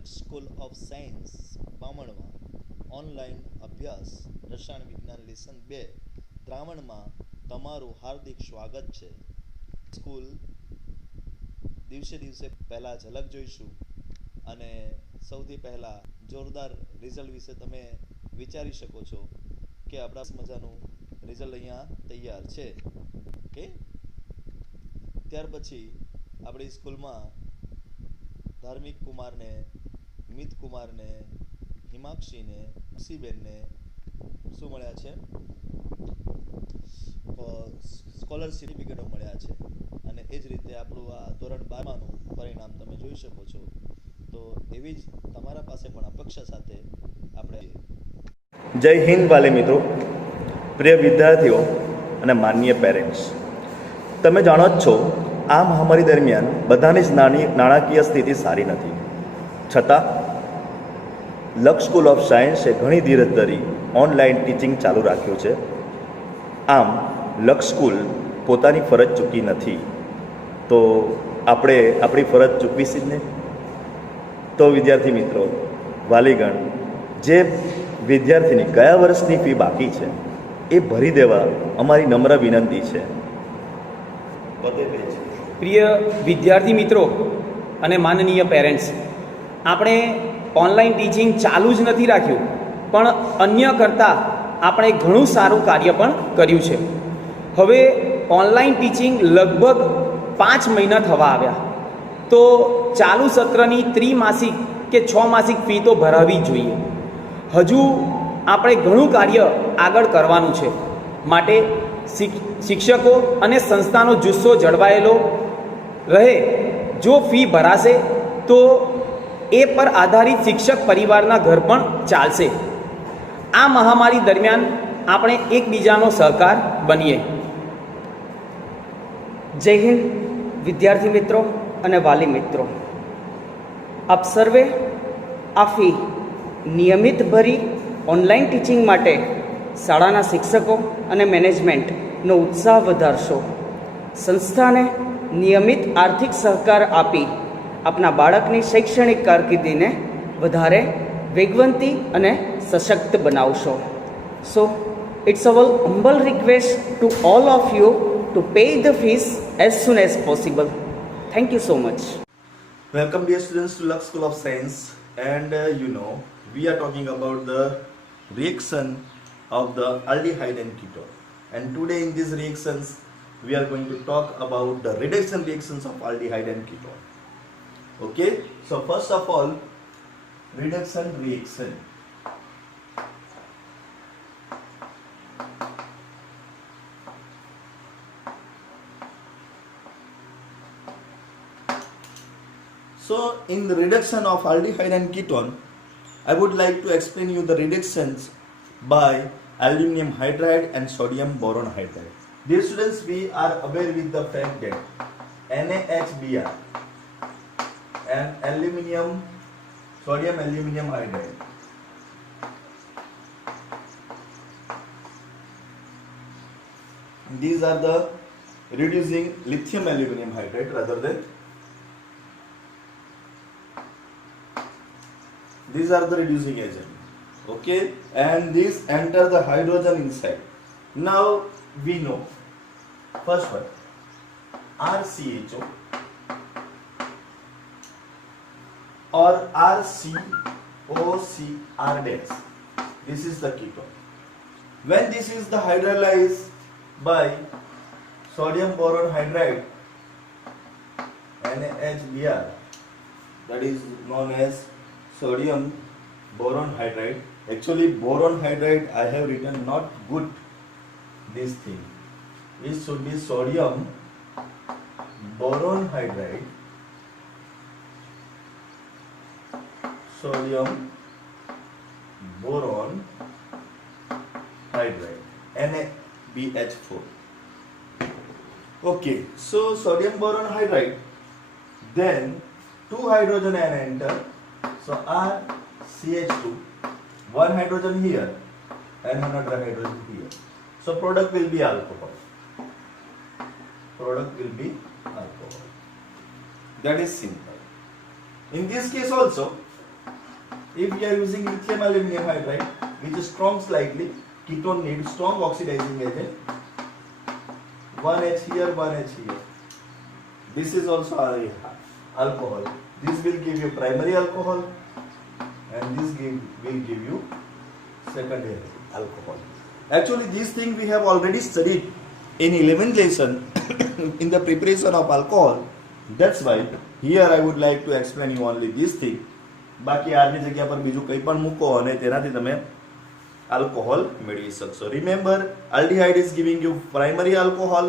લક્ષ school of science બામણમાં ઓનલાઈન અભ્યાસ રસાયણ વિજ્ઞાન લેસન 2 દ્રાવણમાં તમારું હાર્દિક સ્વાગત છે. સ્કૂલ દિવસે દિવસે પહેલાં ઝલક જોઈશું અને સૌથી પહેલાં જોરદાર રિઝલ્ટ વિશે તમે વિચારી શકો છો કે આપણા મજાનું રિઝલ્ટ અહીંયા તૈયાર છે. ઓકે, ત્યાર પછી આપણી સ્કૂલમાં ધાર્મિક કુમારને, મિત કુમારને, હિમાક્ષીને, ખુશીબેનને શું મળ્યા છે? સ્કોલરશિપ સર્ટિફિકેટો મળ્યા છે. અને એ જ રીતે આપણું આ ધોરણ 12નું પરિણામ તમે જોઈ શકો છો. તો એવી જ તમારા પાસે પણ અપેક્ષા સાથે આપણે જય હિન્દ વાલી મિત્રો, પ્રિય વિદ્યાર્થીઓ અને માનનીય પેરેન્ટ્સ, તમે જાણો જ છો આ મહામારી દરમિયાન બધાની જ નાણાકીય સ્થિતિ સારી નથી. છતાં લક્ષ સ્કૂલ ઓફ સાયન્સે ઘણી ધીરજ ધરી ઓનલાઈન ટીચિંગ ચાલુ રાખ્યું છે. આમ લક્ષ સ્કૂલ પોતાની ફરજ ચૂકી નથી, તો આપણે આપણી ફરજ ચૂકવીશી જ ને. તો વિદ્યાર્થી મિત્રો, વાલીગણ, જે વિદ્યાર્થીની ગયા વર્ષની ફી બાકી છે એ ભરી દેવા અમારી નમ્ર વિનંતી છે. પ્રિય વિદ્યાર્થી મિત્રો અને માનનીય પેરેન્ટ્સ, આપણે ઓનલાઈન ટીચિંગ ચાલુ જ નથી રાખ્યું, પણ અન્ય કરતાં આપણે ઘણું સારું કાર્ય પણ કર્યું છે. હવે ઓનલાઈન ટીચિંગ લગભગ 5 મહિના થવા આવ્યા, તો ચાલુ સત્રની ત્રિમાસિક કે 6 માસિક ફી તો ભરાવી જ જોઈએ. હજુ આપણે ઘણું કાર્ય આગળ કરવાનું છે. માટે શિક્ષકો અને સંસ્થાનો જુસ્સો જળવાયેલો રહે. જો ફી ભરાશે તો એ પર આધારિત શિક્ષક પરિવારના ઘર પણ ચાલશે. આ મહામારી દરમિયાન આપણે એકબીજાનો સહકાર બનીએ. જય હિન્દ વિદ્યાર્થી મિત્રો અને વાલી મિત્રો, આપ સર્વે આ ફી નિયમિત ભરી ઓનલાઈન ટીચિંગ માટે શાળાના શિક્ષકો અને મેનેજમેન્ટનો ઉત્સાહ વધારશો. સંસ્થાને નિયમિત આર્થિક સહકાર આપી આપના બાળકની શૈક્ષણિક કારકિર્દીને વધારે વેગવંતી અને સશક્ત બનાવશો. So it's our humble request to all of you to pay the fees as soon as possible. Thank you so much. Welcome dear students to Lux School of Science, and we are talking about the reaction of the aldehyde and ketone. And today in these reactions we are going to talk about the reduction reactions of aldehyde and ketone. Okay, so first of all, reduction reaction. So in the reduction of aldehyde and ketone, I would like to explain you the reductions by aluminum hydride and sodium boron hydride. Dear students, we are aware with the fact that NaHBr and sodium aluminum hydride these are the reducing lithium aluminum hydride rather than these are the reducing agent. Okay, and these enter the hydrogen inside. Now we know first one, RCHO or RCOCR dash. This is the ketone. When this is the hydrolyzed by sodium boron hydride, NaHBr, that is known as sodium boron hydride. Actually boron hydride I have written not good this thing. It should be sodium boron hydride, sodium boron hydride, NaBH4. Okay, so sodium boron hydride, then 2 hydrogen ion enter. So RCH2, 1 hydrogen here and another hydrogen here. So product will be alcohol. That is simple. In this case also, if we are using lithium aluminum hydride, which is strong slightly, ketone needs strong oxidizing agent. 1H here, 1H here. This is also alcohol. This will give you primary alcohol, and this will give you secondary alcohol. Actually, this thing we have already studied in 11th lesson in the preparation of alcohol. That's why here I would like to explain you only this thing. બાકી આની જગ્યા પર બીજું કંઈ પણ મૂકો અને તેનાથી તમે આલ્કોહોલ મેળવી શકશો. Remember, aldehyde is giving you primary alcohol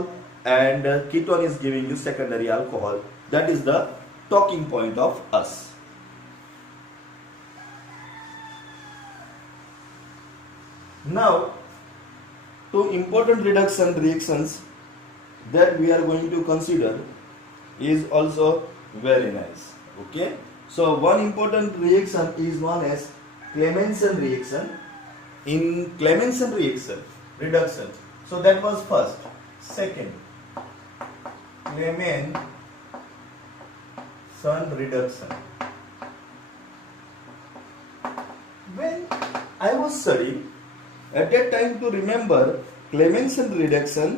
and ketone is giving you secondary alcohol. That is the talking point of us. Now, two important reduction reactions that we are going to consider is also very nice. Okay, so one important reaction is known as Clemmensen reaction. In Clemmensen reaction reduction, so that was first. Second, Clemmensen reduction. When I was studying at that time, to remember Clemmensen reduction,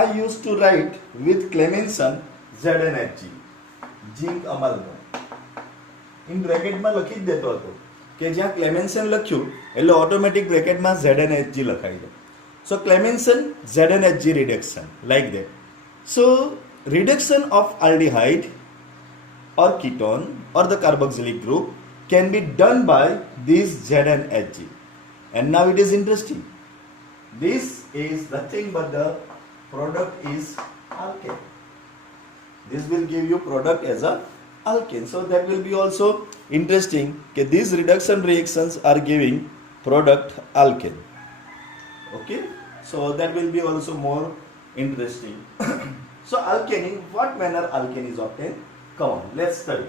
I used to write with Clemmensen ZnHg, zinc amalgam. In bracket માં લખી જ દેતો હતો કે જ્યાં ક્લેમેન્સન લખ્યું એટલે ઓટોમેટિક બ્રેકેટમાં ZnHg લખાઈ દે. So Clemmensen ZnHg reduction, like that. So reduction of aldehyde or ketone or the carboxylic group can be done by this ZnHg. And now it is interesting. This is nothing but the product is alkane. This will give you product as a alkane. So that will be also interesting that these reduction reactions are giving product alkane. Okay, so that will be also more interesting. So alkane, in what manner alkane is obtained? Come on, let's study.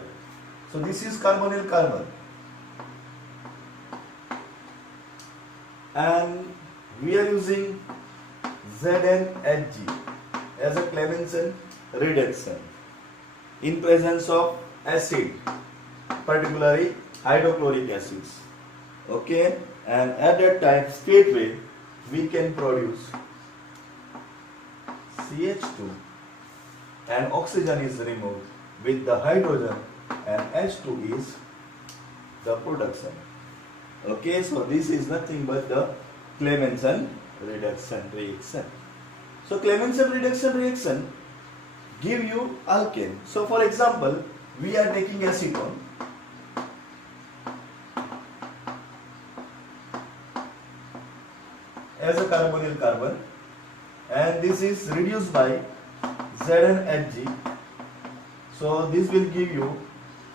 So this is carbonyl carbon, and we are using ZnHg as a Clemmensen reduction in presence of acid, particularly hydrochloric acids. Okay, and at that time straightway we can produce CH2 and oxygen is removed with the hydrogen and H2 is the production. Okay, so this is nothing but the Clemmensen reduction reaction. So Clemmensen reduction reaction give you alkane. So for example, we are taking acetone as a carbonyl carbon, and this is reduced by ZnHg. So this will give you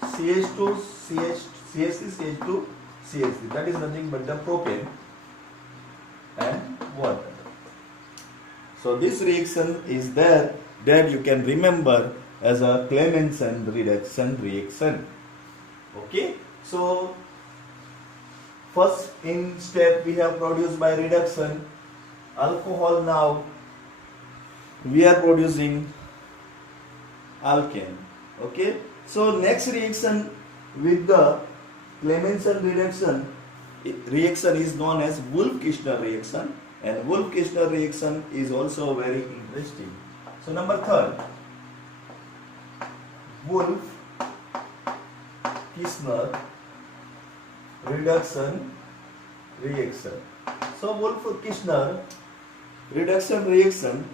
CH2 CHC CH2 CH3. That is nothing but the propane and water. So this reaction is there that you can remember as a Clemmensen reduction reaction. Okay, so first in step we have produced by reduction alcohol. Now we are producing alkane. Okay, so next reaction with the Clemmensen reaction is known as Wolff-Kishner reaction, and Wolff-Kishner reaction is also very interesting. So number third, Wolff-Kishner reduction reaction. So Wolff-Kishner reduction reaction,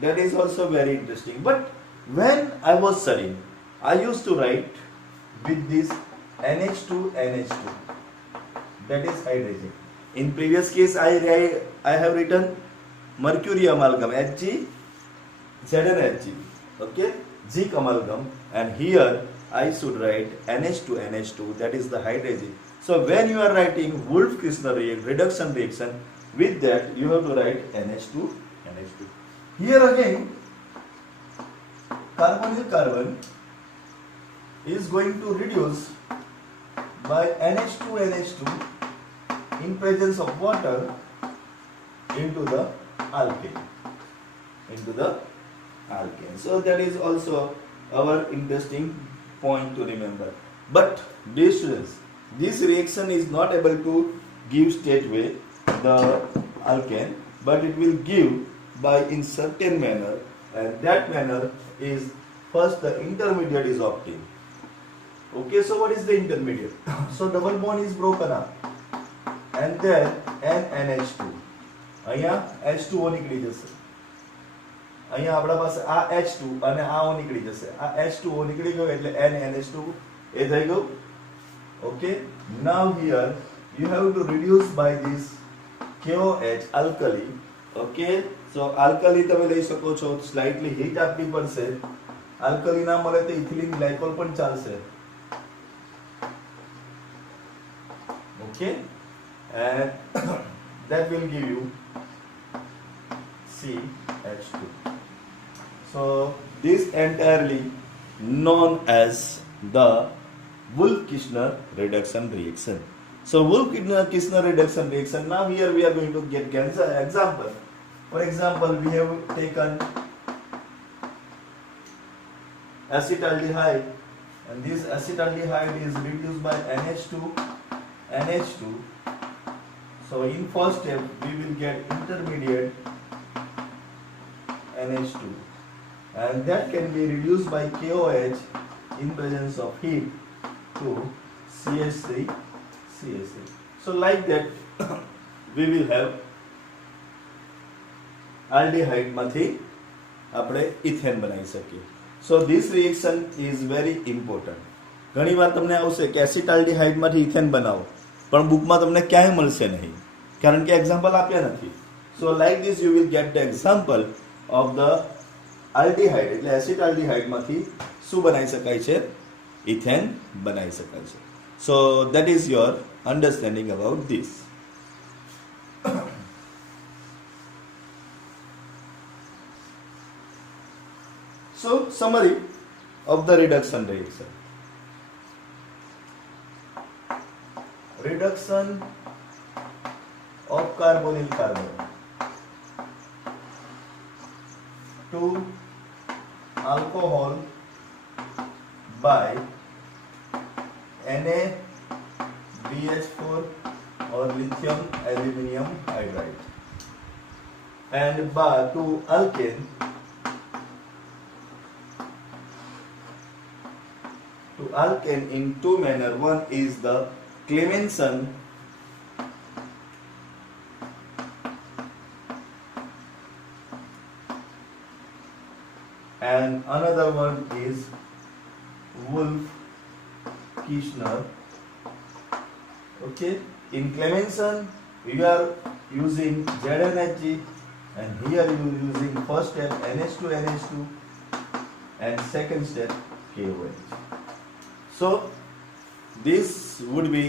that is also very interesting. But when I was studying, I used to write with this NH2 NH2, that is hydrogen. In previous case I have written mercury amalgam Hg ZnHg, okay, zinc amalgam, and here I should write NH2 NH2, that is the hydrogen. So when you are writing Wolff-Kishner reduction reaction, with that you have to write NH2 NH2. Here again carbonyl carbon is going to reduce by NH2 NH2 in presence of water into the alkane. So that is also our interesting point to remember. But dear students, this reaction is not able to give straightway the alkane, but it will give by in certain manner, and that manner is first the intermediate is obtained. Okay, so what is the intermediate? So double bond is broken up, and then NNH2. અહીંયા H2O નીકળી જશે. અહીંયા આપણા પાસે આ H2 અને આ O નીકળી જશે. આ H2O નીકળી ગયો એટલે NNH2 એ થઈ ગયું. Okay, now here you have to reduce by this KOH alkali. Okay, so alkali તમે લઈ શકો છો, slightly heat આપવી પડશે. alkali ના મળે તો ઇથિલિન ગ્લાયકોલ પણ ચાલશે. Okay, and that will give you CH2. So this entirely known as the Wolff-Kishner reduction reaction. So Wolff-Kishner reduction reaction. Now here we are going to get example. For example, we have taken acetaldehyde, and this acetaldehyde is reduced by NH2. So in first step we will get intermediate NH2, and that can be reduced by KOH in presence of heat to CH3. So like that we will have aldehyde માંથી આપણે ઇથેન બનાવી શકીએ. So this reaction is very important. ઘણીવાર તમને આવશે કે એસિટાલ્ડીહાઇડ માંથી ઇથેન બનાવો, પણ બુકમાં તમને ક્યાંય મળશે નહીં, કારણ કે એક્ઝામ્પલ આપ્યા નથી. So like this you will get the example of the aldehyde, એટલે એસિટાલ્ડીહાઇડ માંથી શું બનાવી શકાય છે? ઇથેન બનાવી શકાય છે. So that is your understanding about this. So summary of the reduction reaction. Reduction of carbonyl carbon to alcohol by NaBH4 or lithium aluminium hydride, and by to alkane in two manner. One is the Clemenson and another one is Wolff-Kishner. Okay, in Clemenson you are using ZnHg, and here you are using first step NH2 and second step KOH. So this would be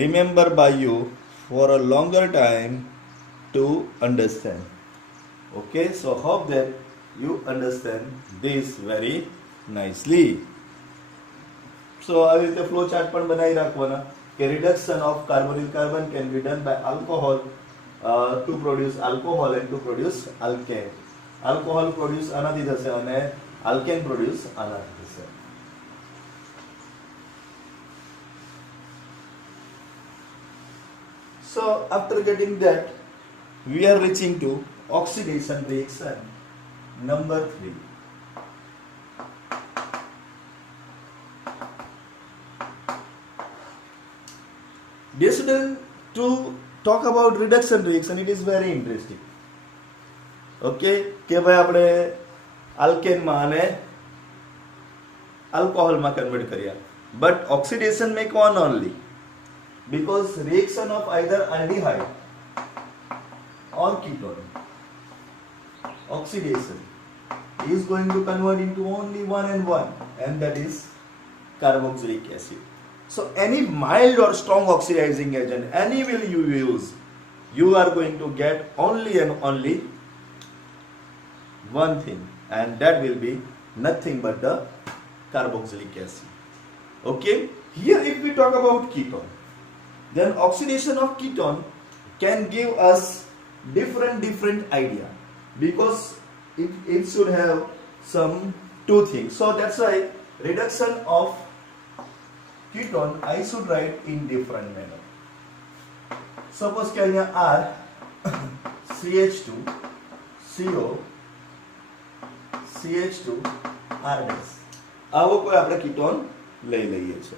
remembered by you for a longer time to understand. Okay, so hope that you understand this very nicely. So આવી રીતે flow chart પણ બનાવી રાખવાના કે reduction of carbonyl carbon can be done by alcohol to produce alcohol and to produce alkane. Alcohol produce આનાથી થશે અને alkane produce આનાથી થશે. So after getting that, we are reaching to oxidation reaction number 3. Dear student, to talk about reduction reaction, it is very interesting. Okay, કે ભાઈ આપણે alkane અને alcohol માં convert કર્યા, but oxidation make one only, because reaction of either aldehyde or ketone, oxidation is going to convert into only one and one, and that is carboxylic acid. So any mild or strong oxidizing agent, any will you use, you are going to get only and only one thing, and that will be nothing but the carboxylic acid. Okay, here if we talk about ketone, then oxidation of ketone can give us different idea, because it should have some two things. So that's why reduction of ketone I should write in different manner. Suppose કે અહીંયા R CH2 CO CH2 R dash આવો કોઈ આપણે કીટોન લઈ લઈએ છે.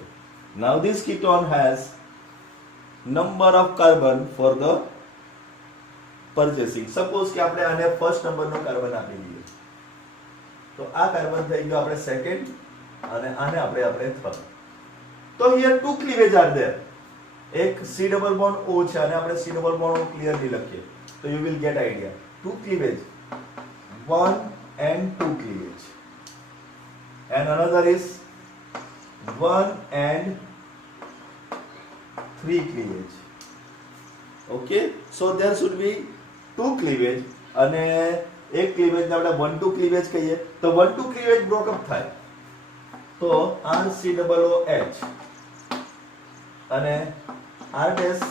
Now this ketone has number of carbon for the purchasing. Suppose કે આપણે આને ફર્સ્ટ નંબરનો કાર્બન આપી દઈએ તો આ કાર્બન થઈ ગયો આપણે સેકન્ડ અને આને આપણે થર્ડ. તો here two cleavage are there. એક C double bond O છે અને આપણે C double bond O clearly લખીએ તો you will get idea. Two cleavage, one and two cleavage, and another is one and three cleavage. Okay, so there should be two cleavage અને એક ક્લીવેજ ને આપણે 1 2 ક્લીવેજ કહીએ તો 1 2 ક્લીવેજ બ્રોકઅપ થાય તો RCOOH અને R dash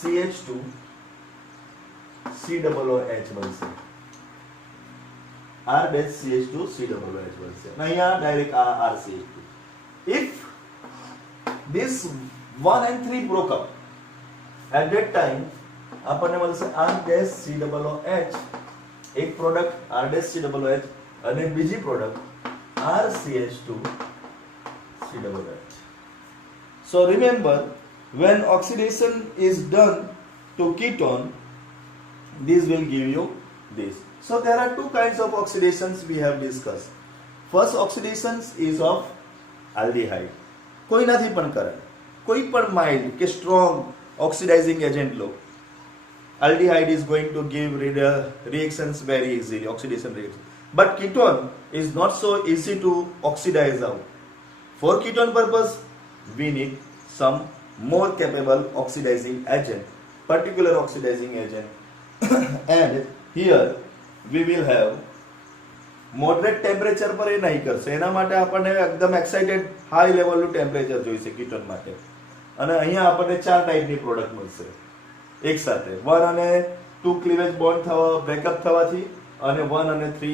CH2 COOH બનશે. R dash CH2 COOH બનશે અને અહીંયા ડાયરેક્ટ આ RCH2. If this 1 and 3 broke up at that time આપણને મળશે R dash COOH એક પ્રોડક્ટ R dash COOH અને બીજી product RCH2 COOH. So remember, when oxidation is done to ketone, this will give you this. So there are two kinds of oxidations we have discussed. First oxidation is of aldehyde. કોઈનાથી પણ કરાય, કોઈ પણ mild કે strong oxidising agent લો, aldehyde is going to give reactions very easily, oxidation reaction. But ketone is not so easy to oxidize out. For ketone purpose, we need some more capable oxidizing agent, particular oxidizing agent. And here we will have moderate temperature પર એ નહીં કરશે, એના માટે આપણને એકદમ excited high લેવલનું ટેમ્પરેચર જોઈશે કીટોન માટે. અને અહીંયા આપણને 4 ટાઈપની પ્રોડક્ટ મળશે એક સાથે. 1 અને 2 ક્લીવેજ બોન્ડ બ્રેકઅપ થવાથી અને 1 અને 3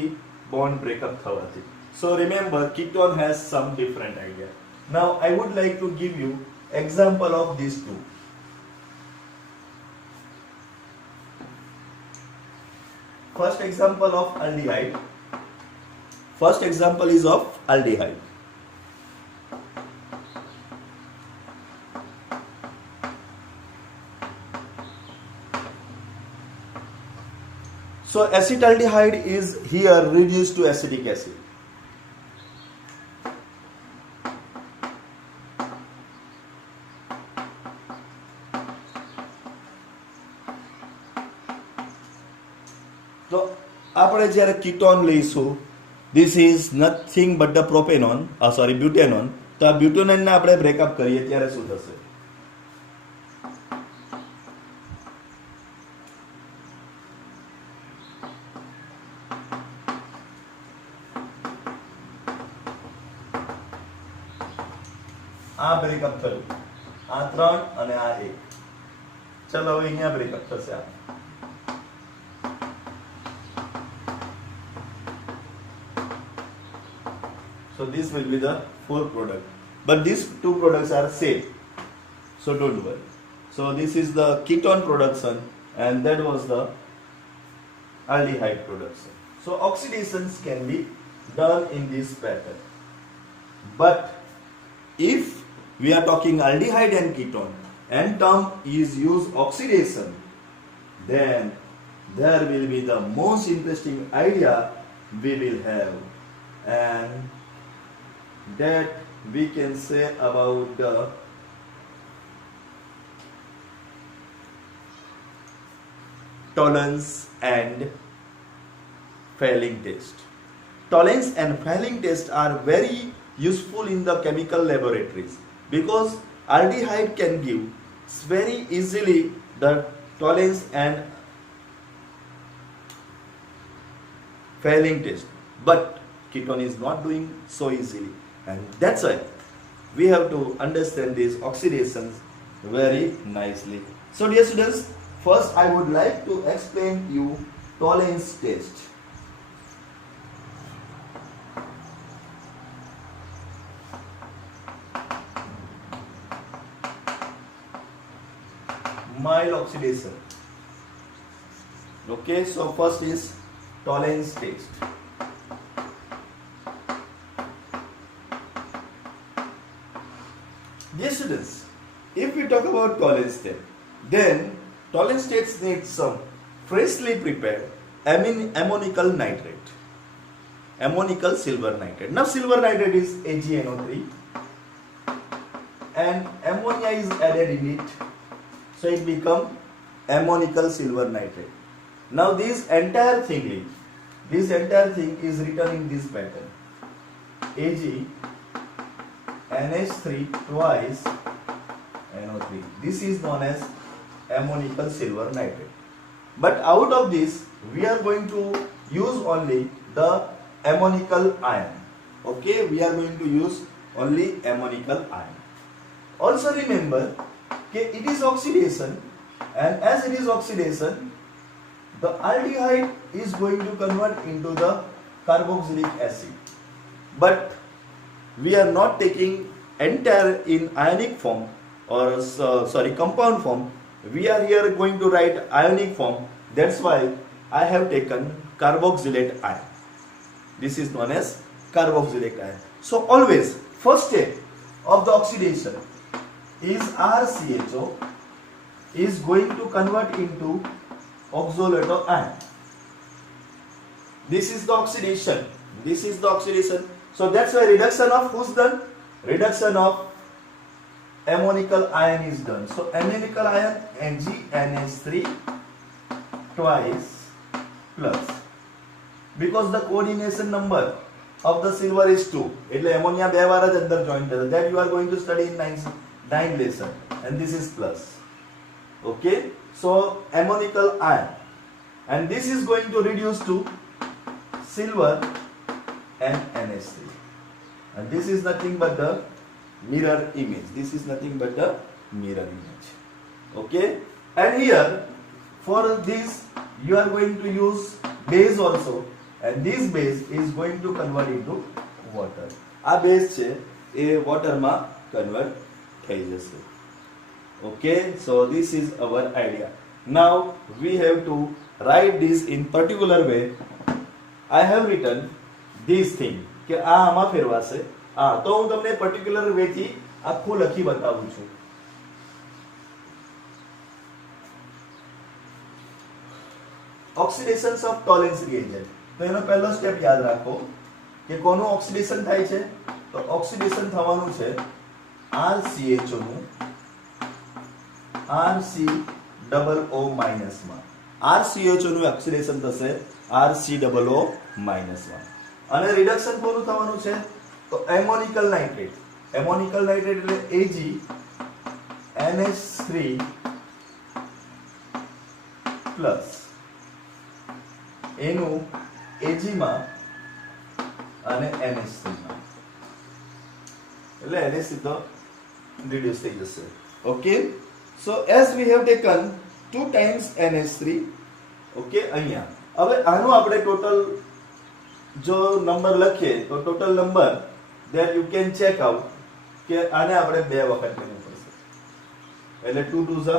બોન્ડ બ્રેકઅપ થવાથી. So remember, ketone has some different idea. Now I would like to give you example of these two. First example of aldehyde. First example is of aldehyde. So acetaldehyde is here reduced to acetic acid. તો આપણે જ્યારે કીટોન લઈશું, this is nothing but the propanone, butanone. તો આ બ્યુટેનોનને આપણે બ્રેકઅપ કરીએ ત્યારે શું થશે? આ બ્રેકઅપ થયું, આ 3 અને આ 1. ચલો હવે અહીંયા બ્રેકઅપ થશે આ. So this will be the 4th product, but these 2 products are same, so don't worry. So this is the ketone production and that was the aldehyde production. So oxidations can be done in this pattern. But if we are talking aldehyde and ketone and term is used oxidation, then there will be the most interesting idea we will have, and that we can say about the tolerance and failing test. Tolerance and failing test are very useful in the chemical laboratories because aldehyde can give very easily the tolerance and failing test, but ketone is not doing so easily, and that's why we have to understand these oxidations very nicely. So dear students, first I would like to explain you tolerance test. mild oxidation. Okay, so first is Tollens test. Dear students, if we talk about Tollens test, then Tollens test needs some freshly prepared ammonical nitrate, ammonical silver nitrate. Now silver nitrate is AgNO3 and ammonia is added in it, so it become ammonical silver nitrate. Now this entire thing is written in this pattern: AgNH3 twice NO3. This is known as ammonical silver nitrate. But out of this, we are going to use only the ammonical ion. Okay, we are going to use only ammonical ion. Also remember, okay, it is oxidation, and as it is oxidation, the aldehyde is going to convert into the carboxylic acid. But we are not taking entire in ionic form or compound form. We are here going to write ionic form. That's why I have taken carboxylate ion. This is known as carboxylate ion. So always first step of the oxidation is RCHO is going to convert into oxalato ion. This is the oxidation. This is the oxidation. So that's why reduction of who's done? Reduction of ammonical ion is done. So ammonical ion AgNH3 twice plus, because the coordination number of the silver is 2, એટલે ammonia બે વાર જ અંદર join થશે. That you are going to study in 9th lesson, and this is plus. Okay, so ammonical ion, and this is going to reduce to silver and NH3, and this is nothing but the mirror image. This is nothing but the mirror image. Okay, and here for this you are going to use base also, and this base is going to convert into water. આ base છે એ water માં convert થઈ જશે. Okay, so this is our idea. Now we have to write this in particular way. I have written this thing કે આ આમાં ફેરવાશે. તો હું તમને પર્ટિક્યુલર વે થી આખું લખી બતાવું છું. ઓક્સિડેશન્સ ઓફ ટોલેન્સ રિએજન્ટ. તો એનો પહેલો સ્ટેપ યાદ રાખો કે કોનું ઓક્સિડેશન થાય છે. તો ઓક્સિડેશન થવાનું છે RCHO નું RCOO માઈનસ માં. RCHO નું ઓક્સિડેશન થશે RCOO માઈનસ માં. અને રિડક્શન કોનું થવાનું છે? તો એમોનિકલ નાઇટ્રેટ. એમોનિકલ નાઇટ્રેટ એટલે AgNH3 પ્લસ એનું Ag માં અને NH3 માં, એટલે NH3 તો રિડ્યુસ થઈ જશે. ઓકે, સો as we have taken 2 times NH3. Okay, અહીંયા હવે આનું આપણે ટોટલ જો નંબર લખીએ તો total number that you can check out કે આને આપણે બે વખત લેવું પડશે, એટલે 2 2 ઝા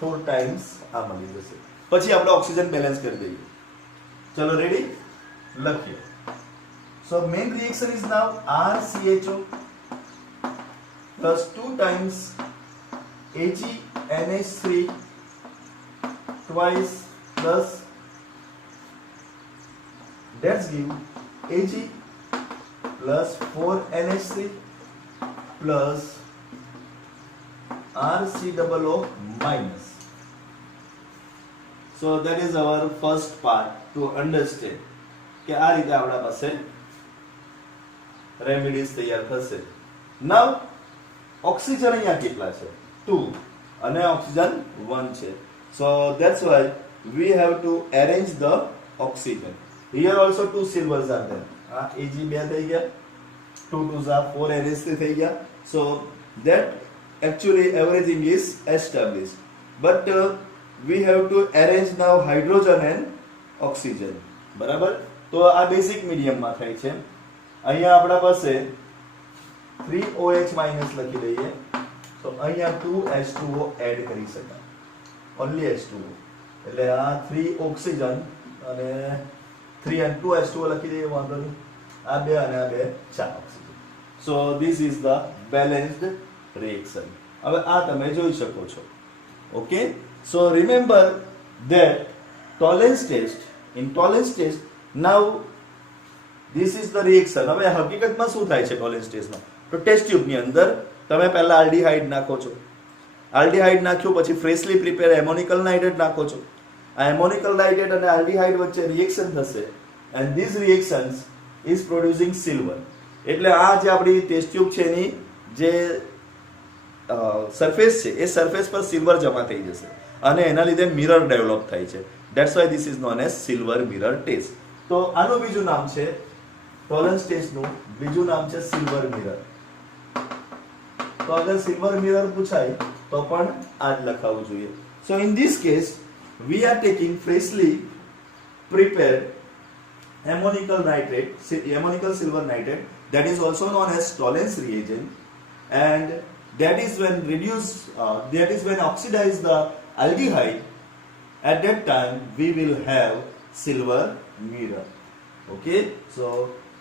4 times આ મળી જશે. પછી આપણે ઓક્સિજન બેલેન્સ કરી દઈએ. ચલો રેડી, લખીએ. So main reaction is now RCHO plus 2 times AgNH3 twice plus that's give Ag plus 4NH3 plus RCOO minus. So that is our first part to understand કે આ રીતે આપણા પાસે રેમેડીઝ તૈયાર થશે. નાઉ ઓક્સિજન અહીંયા કેટલા છે? 2 અને ઓક્સિજન 1 છે. So that's why we have to arrange the oxygen. Here also 2 silvers are there. Ag 2 થઈ ગયા, 2 2s are 4 NH3 થઈ ગયા. So that actually everything is established. But we have to arrange now hydrogen and oxygen. બરાબર? તો આ બેઝિક મીડિયમમાં થાય છે. અહીંયા આપણા પાસે 3OH માઈનસ લખી દઈએ. તો તો અહીંયા 2H2O એડ કરી શકાય, ઓનલી H2O. એટલે આ 3 ઓક્સિજન અને 3 and 2H2O લખી દઈએ, વાંધો નહીં. આ 2 અને આ 2 4 ઓક્સિજન. સો this is the balanced reaction. હવે આ તમે જોઈ શકો છો. ઓકે, સો remember that tolerance test, in tolerance test now this is the reaction. હવે હકીકતમાં શું થાય છે ટોલરન્સ ટેસ્ટમાં? તો ટેસ્ટ ટ્યુબની અંદર તમે પહેલા આલ્ડીહાઇડ નાખો છો, આલ્ડીહાઇડ નાખ્યું પછી ફ્રેશલી પ્રિપેર એમોનિકલ નાઇટ્રેટ નાખો છો. આ એમોનિકલ નાઇટ્રેટ અને આલ્ડીહાઇડ વચ્ચે રિએક્શન થશે and these reactions is producing silver. એટલે આ જે આપણી ટેસ્ટ ટ્યુબ છે એની જે સરફેસ છે એ સરફેસ પર સિલ્વર જમા થઈ જશે અને એના લીધે મિરર ડેવલપ થાય છે. That's why this is known as silver mirror test. તો આનું બીજું નામ છે ટોલરન્સ ટેસ્ટનું, બીજું નામ છે સિલ્વર મિરર. તો અગર સિલ્વર મિરર પૂછાય તો પણ આ જ લખાવવું જોઈએ. So in this case we are taking freshly prepared ammonical nitrate, ammonical silver nitrate, that is also known as tolerance reagent, and that is when that is when oxidize the aldehyde, at that time we will have silver mirror. Okay, so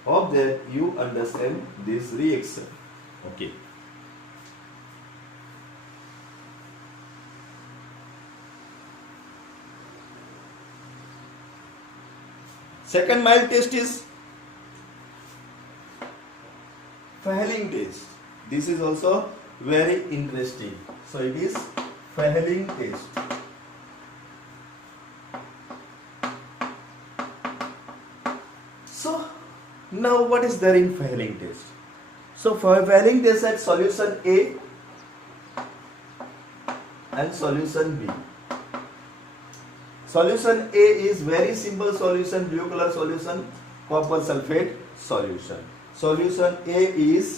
hope that you understand this reaction. Okay. Second mild test is Fehling test. This is also very interesting. So it is Fehling test. So now what is there in Fehling test? So for Fehling test at solution A and solution B. Solution A is very simple solution, blue color solution, copper sulfate solution. Solution A is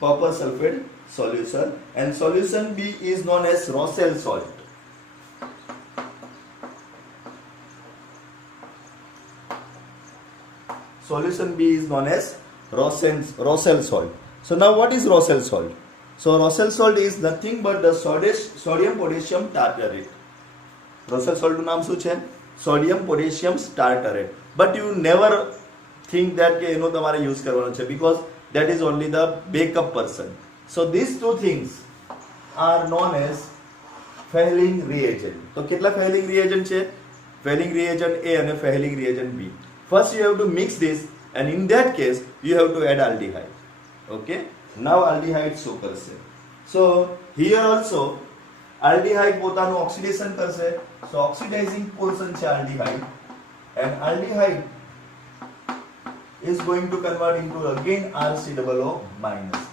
copper sulfate solution and solution B is known as Rossel salt. Solution B is known as Rossel salt. So now what is Rossel salt? So Rossel salt is nothing but the sodium potassium tartarate. Rossel salt નામ શું છે? Sodium potassium tartrate. But you never think that કે એનો તમારે use કરવાનો છે because that is only the backup person. So this two things are known as Fehling reagent. તો કેટલા ફેહલિંગ રિએજન્ટ છે? ફેહલિંગ રિએજન્ટ A અને Fehling reagent B. First you have to mix this and in that case you have to add aldehyde. Okay, now aldehyde શું કરશે? So here also aldehyde પોતાનું ઓક્સિડેશન કરશે. સો oxidising portion છે aldehyde and aldehyde is going to convert into again RCOO minus.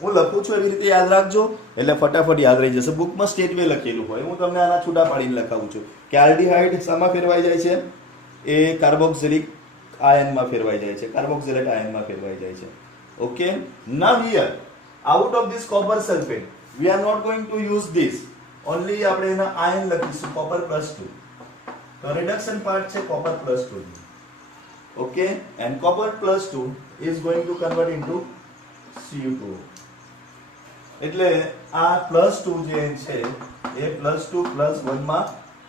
હું લખું છું એવી રીતે યાદ રાખજો એટલે ફટાફટ યાદ રહી જશે. બુકમાં સ્ટેટવે લખેલું હોય, હું તમને આના છૂટા પાડીને લખાવું છું કે aldehyde શામાં ફેરવાઈ જાય છે? એ કાર્બોક્સિલિક આયનમાં ફેરવાઈ જાય છે, કાર્બોક્સિલેટ આયનમાં ફેરવાઈ જાય છે. Okay, now here out of this copper sulfate we are not going to use this, only આપણે એના આયન લખીશું copper +2. તો રિડક્શન પાર્ટ છે copper +2. Okay, and copper +2 is going to convert into Cu2. એટલે આ +2 જે છે એ +2 +1 માં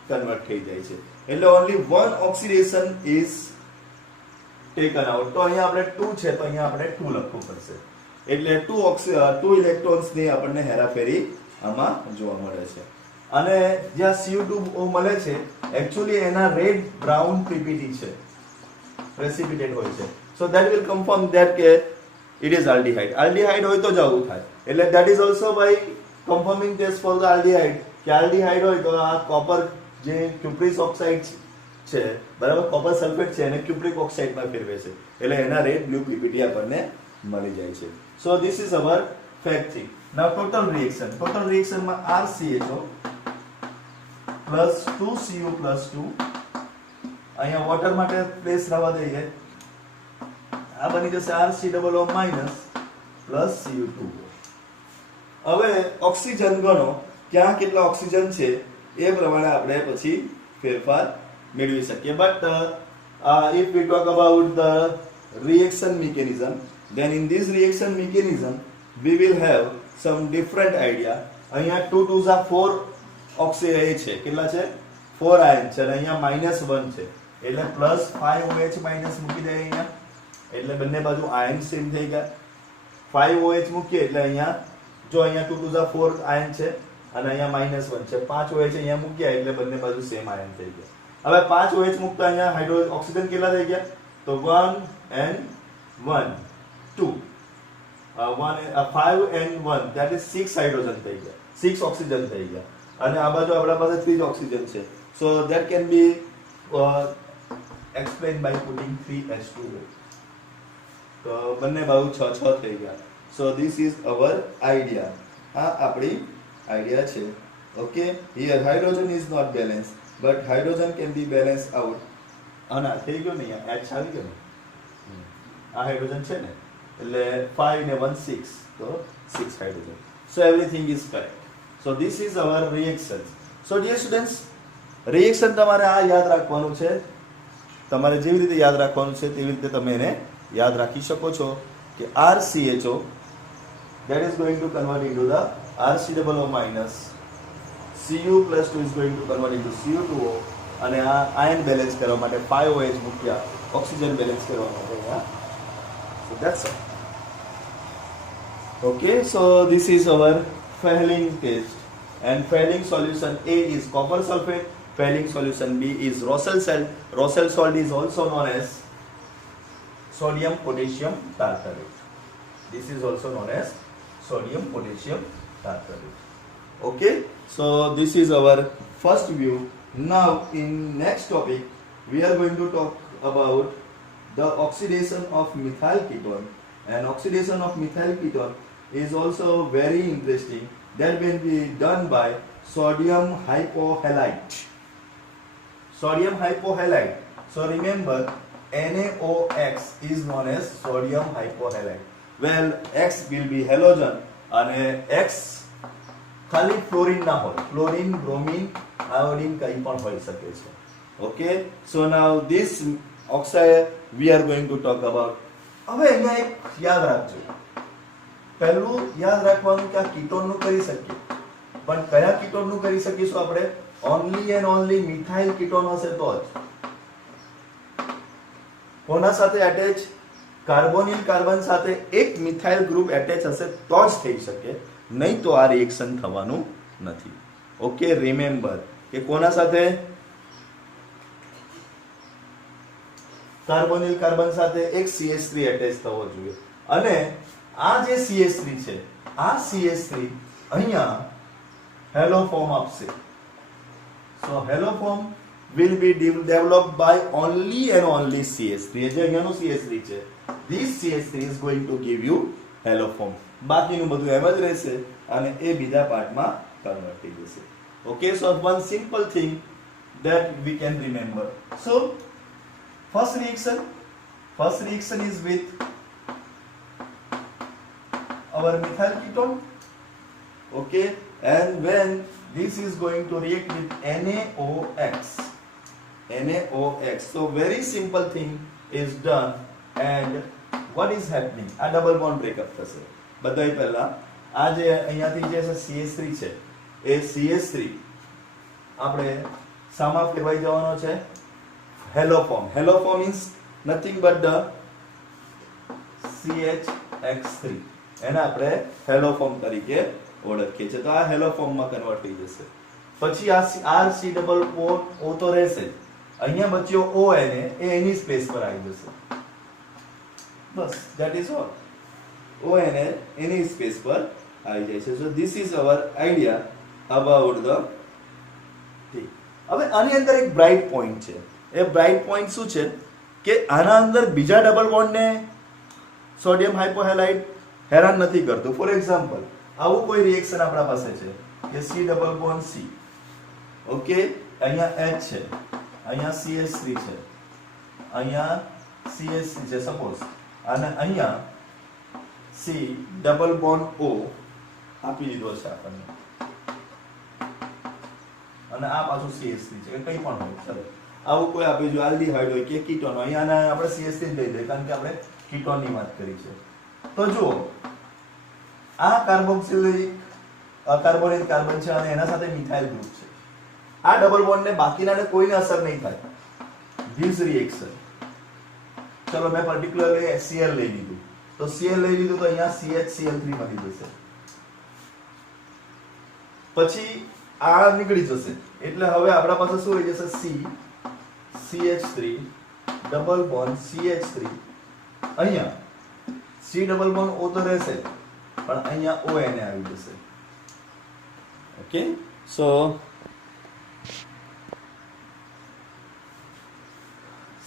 કન્વર્ટ થઈ જાય છે. એટલે only one oxidation is taken out. તો અહીંયા આપણે 2 છે તો અહીંયા આપણે 2 લખવું પડશે. એટલે 2 ઇલેક્ટ્રોન્સ ની આપણને હેરાફેરી આમાં જોવા મળે છે. અને જ્યાં Cu2O મળે છે એકચ્યુઅલી એના રેડ બ્રાઉન પીપીટી છે, પ્રેસિપિટેટ હોય છે. So that will confirm that કે ઇટ ઇઝ આલ્ડીહાઇડ. આલ્ડીહાઇડ હોય તો જ આવું થાય. એટલે that is also by confirming test for the aldehyde કે આલ્ડીહાઇડ હોય તો આ કોપર જે ક્યુપ્રિક ઓક્સાઇડ છે બરાબર, કોપર સલ્ફેટ છે એને ક્યુપ્રિક ઓક્સાઇડમાં ફેરવે છે એટલે એના રેડ બ્લુ પીપીટી આપણને મળી જાય છે. So this is our fact thing. Now total reaction. Total રિએક્શનમાં RCHO + 2Cu + 2. અહીંયા વોટર માટે પ્લેસ રહેવા દઈએ. આ બની જશે RCOO માઈનસ પ્લસ Cu2. હવે ઓક્સિજન ગણો ક્યાં કેટલા ઓક્સિજન છે એ પ્રમાણે આપણે પછી ફેરફાર મેળવી શકીએ. But if we talk about the reaction mechanism, then in this reaction mechanism we will have some different idea. અહીંયા 2 2 ઝા 4 ઓક્સી એ છે, કેટલા છે 4 આયન છે, અને અહીંયા -1 છે એટલે +5OH માઈનસ મૂકી દે અહીંયા, એટલે બંને બાજુ આયન સેમ થઈ ગયા. 5OH મૂકીએ એટલે અહીંયા જો અહીંયા 2 2 ઝા 4 આયન છે અને અહીંયા -1 છે, 5OH અહીંયા મૂક્યા એટલે બંને બાજુ સેમ આયન થઈ ગયા. હવે 5OH મૂકતા અહીંયા હાઇડ્રો ઓક્સિજન કેટલા થઈ ગયા? તો 1 and 1 2 5 and 1 that is 6 હાઇડ્રોજન થઈ ગયા, 6 ઓક્સિજન થઈ ગયા. અને આ બાજુ આપણા પાસે 3 ઓક્સિજન છે, so that can be explained by putting 3H2O. તો બંને બાજુ 6 6 થઈ ગયા. So this is our idea. આ આપણી આઈડિયા છે. Okay, here hydrogen is not balanced but hydrogen can be balanced out. અને થઈ ગયો ને અહીંયા H આવી ગયો ને, આ હાઇડ્રોજન છે ને એટલે 5 ને 1 6, તો 6 hydrogen. So everything is correct. So this is our reactions. So dear students, reaction તમારે આ યાદ રાખવાનું છે. તમારે જેવી રીતે યાદ રાખવાનું છે તેવી રીતે તમે એને યાદ રાખી શકો છો કે RCHO that is going to convert into the RCOO minus, Cu plus 2 is going to convert into Cu2O, અને આ આયન બેલેન્સ કરવા માટે 5OH મૂક્યા, ઓક્સિજન બેલેન્સ કરવા માટે અહીંયા. So that's all. Okay, so this is our Fehling test, and Fehling solution A is copper sulfate, Fehling solution B is Rossel salt. Rossel salt is also known as sodium potassium tartarate. This is also known as sodium potassium tartarate. Okay, so this is our first view. Now in next topic we are going to talk about the oxidation of methyl ketone, and oxidation of methyl ketone is also very interesting. That will be done by sodium hypohalite. Sodium hypohalite. So remember, NaOX is known as sodium hypohalite. Well, X will be halogen and X ખાલી ફ્લોરિન ના હોય, fluorine, bromine, iodine કંઈ પણ હોઈ શકે છે. Okay, so now this oxide we are going to talk about. હવે અહીંયા એક યાદ રાખજો, પહેલું યાદ રાખવાનું કે આ કીટોનનું કરી શકીએ, પણ કયા કીટોનનું કરી શકીશું આપણે? Only and only methyl ketone હશે તો જ. કોના સાથે એટેચ? કાર્બોનિલ કાર્બન સાથે એક મિથાઇલ ગ્રુપ એટેચ હશે તો જ થઈ શકે, નહીં તો આ રિએક્શન થવાનું નથી. ઓકે, રિમેમ્બર કે કોના સાથે? કાર્બોનિલ કાર્બન સાથે એક CH3 એટેચ થવો જોઈએ, અને આ જે CH3 છે, આ CH3 અહીંયા હેલો ફોર્મ આપશે. So hello form will be developed by only and only CH3. જે અહીંયાનું CH3 છે, this CH3 is going to give you hello form. બાકીનું બધું એમ જ રહેશે અને એ બીજા પાર્ટમાં કન્વર્ટ થઈ જશે. Okay, so one simple thing that we can remember. So first reaction is with our methyl ketone. Okay, and when this is going to react with NaOX. So very simple thing is done, and what is happening? A double bond breakup થશે. બધાય પહેલા આ જે અહીંયાથી જે CH3 છે એ CH3 આપણે સામા ફેરવાઈ જવાનો છે hello form. Hello form means nothing but the CHX3. એને આપણે હેલો ફોર્મ તરીકે ઓળખીએ છીએ. તો આ હેલો ફોર્મમાં કન્વર્ટ થઈ જશે. પછી આ RC=O તો રહેશે, અહીંયા બચ્યો ONA, એ એની સ્પેસ પર આવી જશે. બસ, ધેટ ઇઝ ઓલ. ONA એની સ્પેસ પર આવી જાય છે. So this is our idea about the T. હવે આની અંદર એક બ્રાઇટ પોઈન્ટ છે. એ બ્રાઇટ પોઈન્ટ શું છે કે આના અંદર બીજા ડબલ બોન્ડને સોડિયમ હાઇપોહેલાઇટ હેરાન નથી કરતું. ફોર એક્ઝામ્પલ, આવું કોઈ રિએક્શન આપણા પાસે છે કે C double bond C. Okay, અહીંયા H છે, અહીંયા CH3 છે, અહીંયા CH3 છે સપોઝ, અને અહીંયા C ડબલ બોન્ડ O આપી દીધો છે આપણને, અને આ પાછું CH3 છે કે કંઈ પણ હોય. ચલો, આવું કોઈ આપી જો આલ્ડીહાઇડ હોય કે કીટોન હોય, અહીંયા આપણે CH3 લઈ દઈએ કારણ કે આપણે કીટોનની વાત કરી છે. તો જુઓ, આ કાર્બોક્સિલિક અકાર્બોનિલ કાર્બન છે અને એના સાથે મિથાઇલ ગ્રુપ છે. આ ડબલ બોન્ડને બાકીનાને કોઈને અસર નહીં થાય. ધીસ રિએક્શન, ચલો મેં પર્ટિક્યુલરલી HCl લઈ લીધું, તો Cl લઈ લીધું તો અહીંયા CHCl3 મળી જશે. પછી આ નીકળી જશે એટલે હવે આપણા પાસે શું રહી જશે? CH3 double bond CH3. અહીંયા C ડબલ બોન્ડ O તો રહેશે પણ અહીંયા ON આવી જશે. ઓકે, સો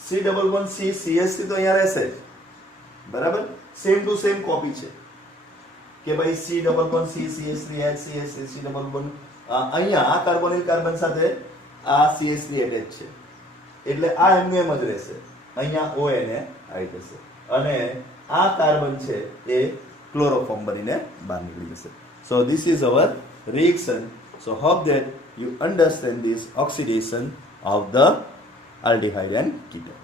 C double bond C CH3 તો અહીંયા રહેશે જ. બરાબર, સેમ ટુ સેમ કોપી છે કે ભાઈ C double bond C CH3 H CH3 C double bond અહીંયા આ કાર્બોનિલ કાર્બન સાથે આ CH3 એટેચ છે એટલે આ એમનું એમ જ રહેશે. અહીંયા ONA આવી જશે અને આ કાર્બન છે એ ક્લોરોફોર્મ બનીને બહાર નીકળી જશે. સો this is hour reaction. So hope that you understand this oxidation of the aldehyde and ketone.